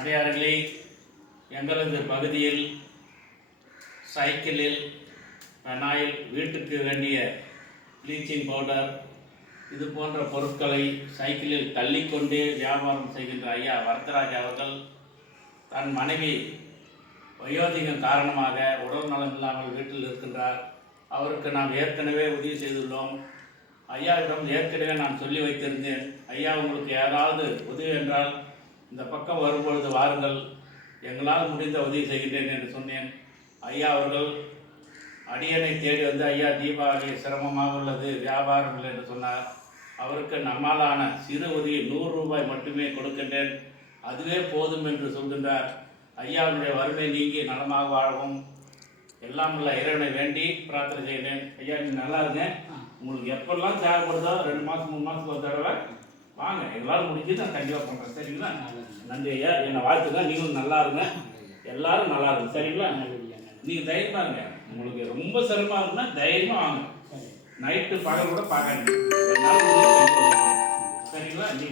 அடையாளங்களே எங்களது பகுதியில் சைக்கிளில் பெனாயில் வீட்டுக்கு வேண்டிய ப்ளீச்சிங் பவுடர் இது போன்ற பொருட்களை சைக்கிளில் தள்ளிக்கொண்டே வியாபாரம் செய்கின்ற ஐயா வரதராஜ் அவர்கள் தன் மனைவி வயோதிகம் காரணமாக உடல் நலம் இல்லாமல் வீட்டில் இருக்கின்றார். அவருக்கு நாம் ஏற்கனவே உதவி செய்துள்ளோம். ஐயாவிடம் ஏற்கனவே நான் சொல்லி வைத்திருந்தேன். ஐயா உங்களுக்கு ஏதாவது உதவி என்றால் இந்த பக்கம் வரும்பொழுது வாருங்கள். எங்களால் முடிந்த உதவி செய்கின்றேன் என்று சொன்னேன். ஐயா அவர்கள் அடியனை தேடி வந்து ஐயா தீபாவளி சிரமமாக உள்ளது வியாபாரம் இல்லை என்று சொன்னார். அவருக்கு நம்மாலான சிறு உதவி நூறு ரூபாய் மட்டுமே கொடுக்கின்றேன். அதுவே போதும் என்று சொல்கின்றார். ஐயாவுடைய வறுமை நீங்கி நலமாக வாழவும். எல்லாம் உள்ள இறைவனை வேண்டி பிரார்த்தனை செய்கிறேன். ஐயா நீ நல்லா இருந்தேன் உங்களுக்கு எப்பெல்லாம் தேவைப்படுதோ ரெண்டு மாதம் மூணு மாதத்துக்கு ஒரு தடவை வாங்க எங்களால் முடிஞ்சது நான் கண்டிப்பாக பண்ணுறேன் சரிங்களா? நன்றி ஐயா என்னை வாழ்த்துங்க. நீங்களும் நல்லா இருங்க. எல்லாரும் நல்லா இருக்கும் சரிங்களா? நீங்கள் தைரியமாக இருங்க உங்களுக்கு ரொம்ப சிரமமாக இருந்தா தைரியமாக வாங்க. நைட்டு பகல் கூட பார்க்க சரிங்களா? நீ